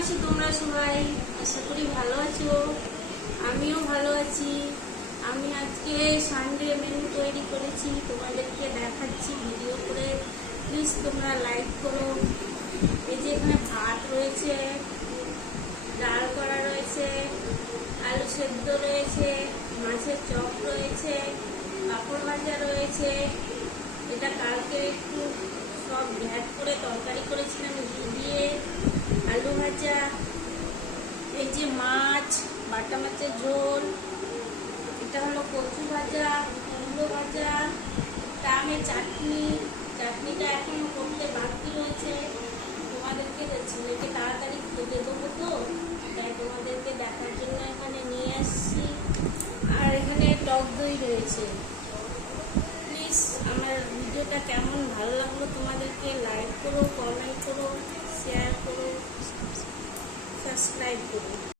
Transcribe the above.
আছো তোমরা সবাই? আশা করি ভালো আছো। আমিও ভালো আছি। আমি আজকে সানডে মেনু তৈরি করেছি, তোমাদেরকে দেখাচ্ছি ভিডিও করে। প্লিজ তোমরা লাইক করো। এই যে এখানে ভাত রয়েছে, ডাল করা রয়েছে, আলু সেদ্ধ রয়েছে, মাছের চপ রয়েছে, পাঁপড় ভাজা রয়েছে। এটা কালকে একটু সব ভ্যাট করে তরকারি করেছিলাম ঘি দিয়ে। আলু ভাজা, এই যে মাছ, বাটা মাছের ঝোল, এটা হলো কচু ভাজা, কুমড়ো ভাজা, আমের চাটনি। চাটনিটা এখনো করতে বাকি রয়েছে। তোমাদেরকে ছেলেকে তাড়াতাড়ি খেতে দেবো, তো তাই তোমাদেরকে দেখার জন্য এখানে নিয়ে আসছি। আর এখানে টক দই রয়েছে। প্লিজ আমার ভিডিওটা কেমন ভালো লাগলো তোমাদেরকে লাইক করো, কমেন্ট করো, শেয়ার করো, সাবস্ক্রাইব করো।